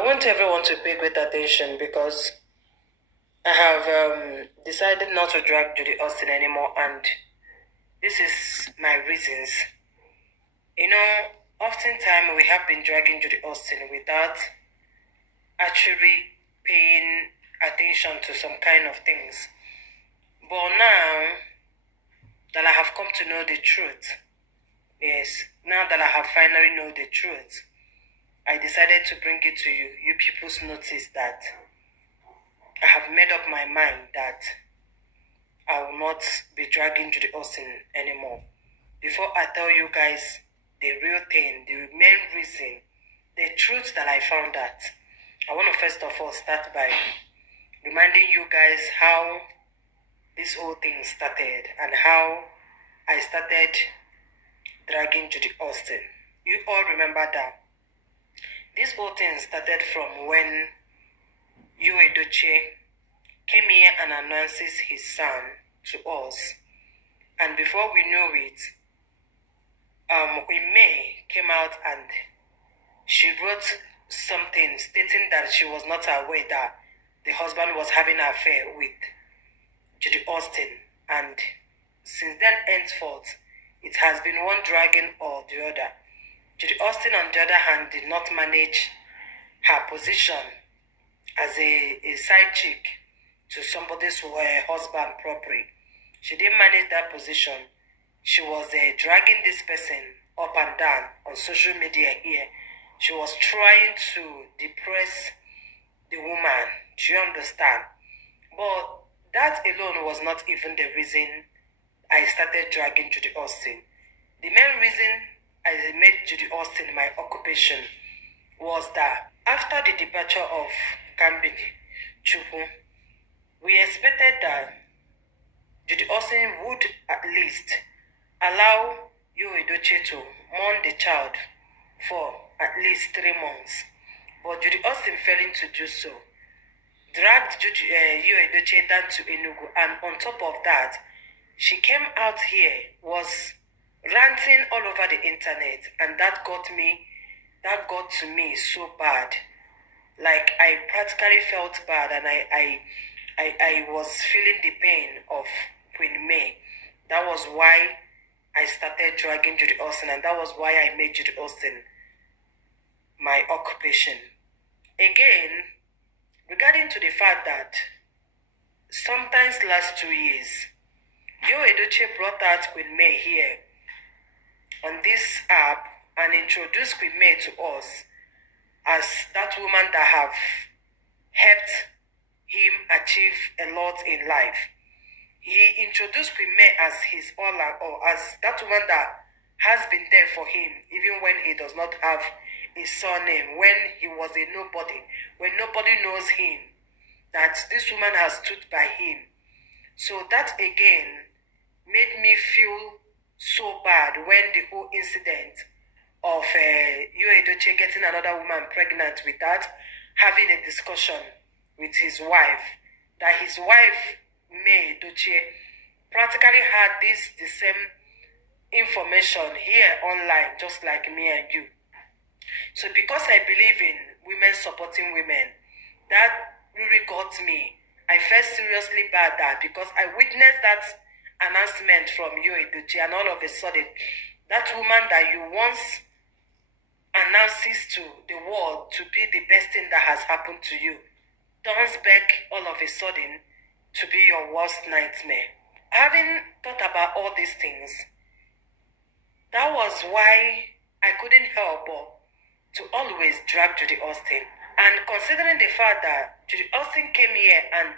I want everyone to pay great attention because I have decided not to drag Judy Austin anymore, and this is my reasons. Oftentimes we have been dragging Judy Austin without actually paying attention to some kind of things. But now that I have come to know the truth, yes, now that I have finally know the truth, I decided to bring it to you. You people's notice that I have made up my mind that I will not be dragging Judy Austin anymore. Before I tell you guys the real thing, the main reason, the truth that I found out, I want to first of all start by reminding you guys how this whole thing started and how I started dragging Judy Austin. You all remember that. This whole thing started from when Yul Edochie came here and announces his son to us. And before we knew it, Queen May came out and she wrote something stating that she was not aware that the husband was having an affair with Judy Austin. And since then henceforth, it has been one dragging or the other. Judy Austin, on the other hand, did not manage her position as a side chick to somebody's husband properly. She didn't manage that position. She was dragging this person up and down on social media here. She was trying to depress the woman. Do you understand? But that alone was not even the reason I started dragging Judy Austin. The main reason I made Judy Austin my occupation was that after the departure of Kambini Chukwu, we expected that Judy Austin would at least allow Yul Edochie to mourn the child for at least 3 months. But Judy Austin failing to do so, dragged Yul Edochie down to Enugu, and on top of that, she came out here, was ranting all over the internet, and that got to me so bad. Like, I practically felt bad, and I was feeling the pain of Queen May. That was why I started dragging Judy Austin, and that was why I made Judy Austin my occupation. Again, regarding to the fact that sometimes last 2 years, Yul Edochie brought out Queen May here on this app and introduced Queen May to us as that woman that have helped him achieve a lot in life. He introduced Queen May as his all and all, as that woman that has been there for him, even when he does not have a surname, when he was a nobody, when nobody knows him, that this woman has stood by him. So that again made me feel so bad when the whole incident of Yul Edochie getting another woman pregnant without having a discussion with his wife, that his wife, May Edochie, practically had the same information here online, just like me and you. So because I believe in women supporting women, that really got me. I felt seriously bad that because I witnessed that announcement from Yul Edochie, and all of a sudden, that woman that you once announces to the world to be the best thing that has happened to you, turns back all of a sudden to be your worst nightmare. Having thought about all these things, that was why I couldn't help but to always drag Judy Austin. And considering the fact that Judy Austin came here and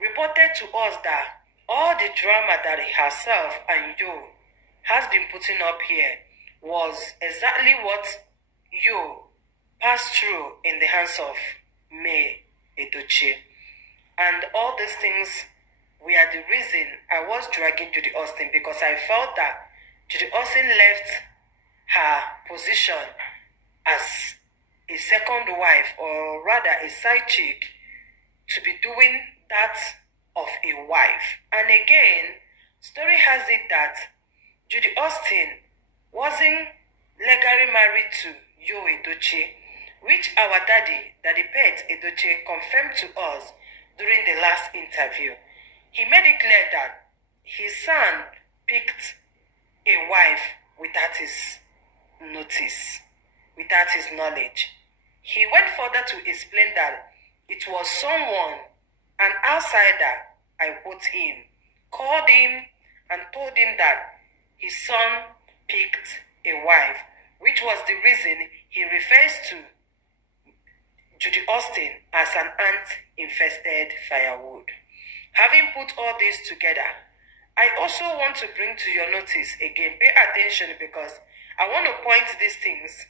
reported to us that all the drama that herself and Yul has been putting up here was exactly what Yul passed through in the hands of May Edochie. And all these things were the reason I was dragging Judy Austin, because I felt that Judy Austin left her position as a second wife, or rather a side chick, to be doing that of a wife. And again, story has it that Judy Austin wasn't legally married to Yul Edochie, which our Daddy Pet Edochie, confirmed to us during the last interview. He made it clear that his son picked a wife without his notice, without his knowledge. He went further to explain that it was someone, an outsider, I quote him, called him and told him that his son picked a wife, which was the reason he refers to Judy Austin as an ant-infested firewood. Having put all this together, I also want to bring to your notice again, pay attention, because I want to point these things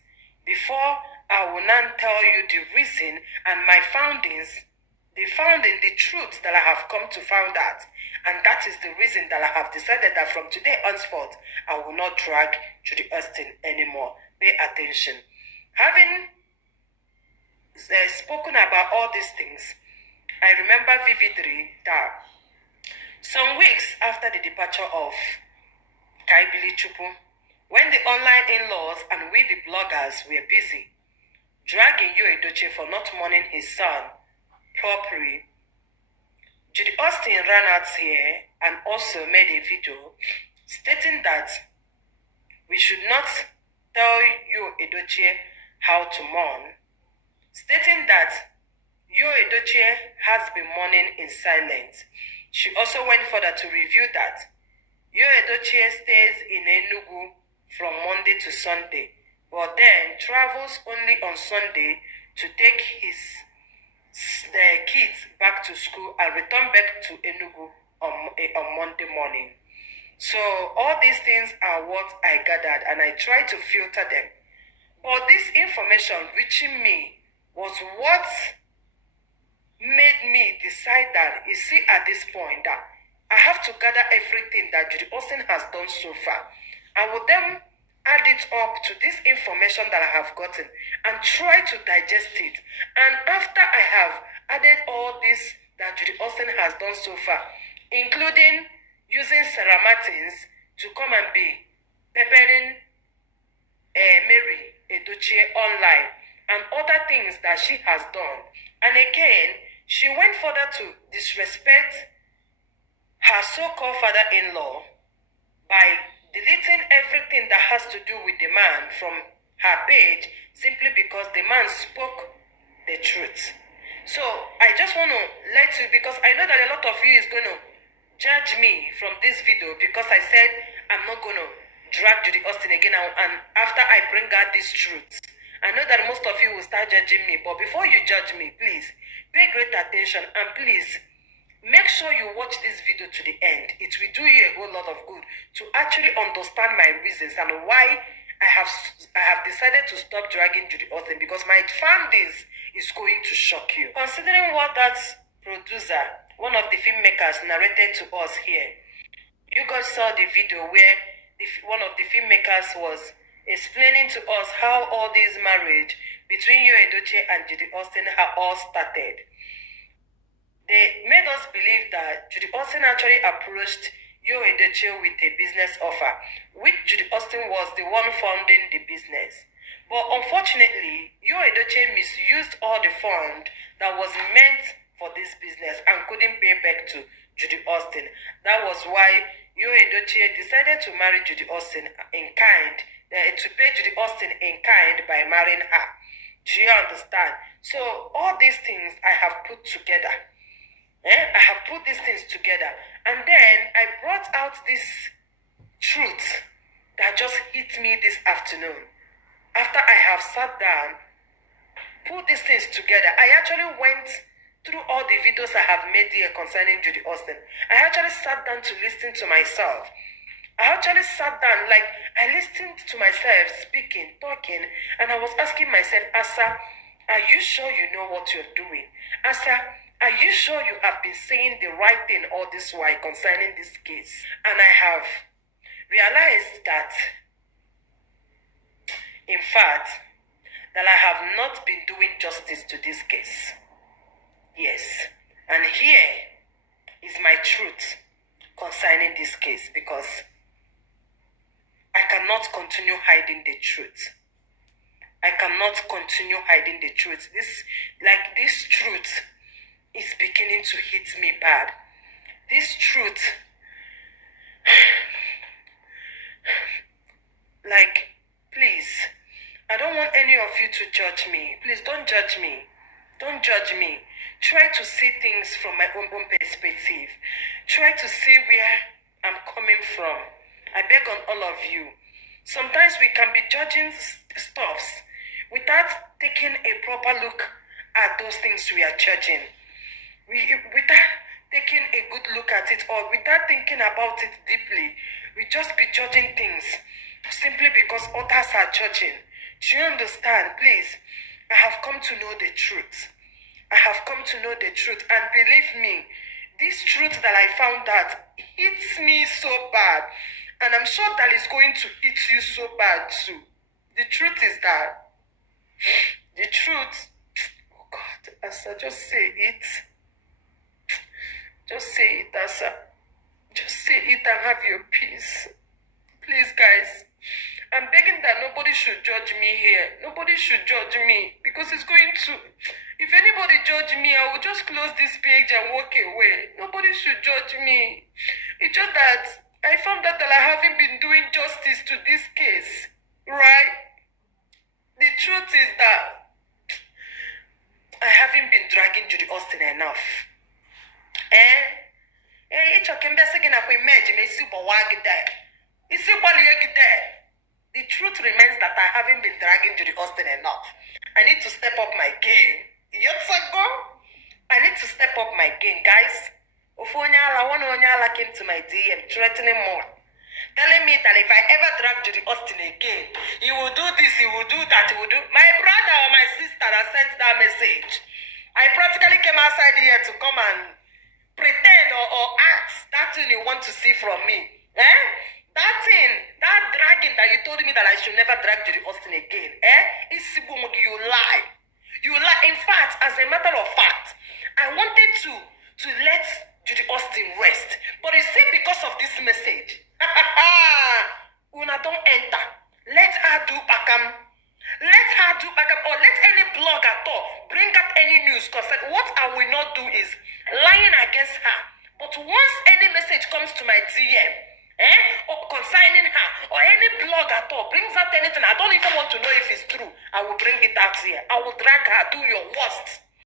before I will now tell you the reason and my foundings, the truth that I have come to find out. And that is the reason that I have decided that from today henceforth, I will not drag Judy Austin anymore. Pay attention. Having spoken about all these things, I remember vividly that some weeks after the departure of Kaibili Chupu, when the online in-laws and we the bloggers were busy dragging Yul Edochie for not mourning his son properly, Judy Austin ran out here and also made a video stating that we should not tell Yul Edochie how to mourn, stating that Yul Edochie has been mourning in silence. She also went further to review that Yul Edochie stays in Enugu from Monday to Sunday, but then travels only on Sunday to take his kids back to school and return back to Enugu on Monday morning. So all these things are what I gathered, and I tried to filter them. But this information reaching me was what made me decide that, you see, at this point, that I have to gather everything that Judy Austin has done so far. I will then add it up to this information that I have gotten and try to digest it. And after I have added all this that Judy Austin has done so far, including using Sarah Martins to come and be peppering Mary Edochie online and other things that she has done. And again, she went further to disrespect her so-called father-in-law by deleting everything that has to do with the man from her page simply because the man spoke the truth. So I just want to let you, because I know that a lot of you is going to judge me from this video because I said I'm not going to drag Judy Austin again, and after I bring out this truth, I know that most of you will start judging me. But before you judge me, please pay great attention and please make sure you watch this video to the end. It will do you a whole lot of good to actually understand my reasons and why I have decided to stop dragging Judy Austin, because my findings is going to shock you. Considering what that producer, one of the filmmakers, narrated to us here, you guys saw the video where one of the filmmakers was explaining to us how all this marriage between Yul Edochie and Judy Austin have all started. They made us believe that Judy Austin actually approached Yul Edochie with a business offer, which Judy Austin was the one funding the business. But unfortunately, Yul Edochie misused all the fund that was meant for this business and couldn't pay back to Judy Austin. That was why Yul Edochie decided to marry Judy Austin in kind, to pay Judy Austin in kind by marrying her. Do you understand? So all these things I have put together. I have put these things together, and then I brought out this truth that just hit me this afternoon. After I have sat down, put these things together, I actually went through all the videos I have made here concerning Judy Austin. I actually sat down to listen to myself. I actually sat down, like I listened to myself speaking, talking, and I was asking myself, Asa, are you sure you know what you're doing? Asa, are you sure you have been saying the right thing all this while concerning this case? And I have realized that, in fact, that I have not been doing justice to this case. Yes. And here is my truth concerning this case, because I cannot continue hiding the truth. I cannot continue hiding the truth. This truth is beginning to hit me bad. This truth, please, I don't want any of you to judge me. Please don't judge me. Don't judge me. Try to see things from my own perspective. Try to see where I'm coming from. I beg on all of you. Sometimes we can be judging stuffs without taking a proper look at those things we are judging. Without taking a good look at it, or without thinking about it deeply, we just be judging things simply because others are judging. Do you understand? Please, I have come to know the truth. I have come to know the truth, and believe me, this truth that I found out hits me so bad, and I'm sure that it's going to hit you so bad too. The truth is that, the truth, oh God, Asa, just say it. Just say it, Asa. Just say it and have your peace. Please, guys, I'm begging that nobody should judge me here. Nobody should judge me, because it's going to... If anybody judge me, I will just close this page and walk away. Nobody should judge me. It's just that I found out that I haven't been doing justice to this case, right? The truth is that I haven't been dragging Judy Austin enough. The truth remains that I haven't been dragging Judy Austin enough. I need to step up my game. I need to step up my game, guys. One Onyala came to my DM threatening more, telling me that if I ever drag Judy Austin again, he will do this, he will do that, he will do... My brother or my sister that sent that message, I practically came outside here to come and pretend or act that thing you want to see from me. That thing, that dragging that you told me that I should never drag Judy Austin again. You lie. You lie. In fact, as a matter of fact, I wanted to let Judy Austin rest. But you see, because of this message, Una don't enter. Let her do Bakam. Let her do Bakam, or let any blog at all bring out any news. Because what I will not do is lying against her. But once any message comes to my DM, or concerning her, or any blog at all brings out anything, I don't even want to know if it's true, I will bring it out here. I will drag her. Do your worst.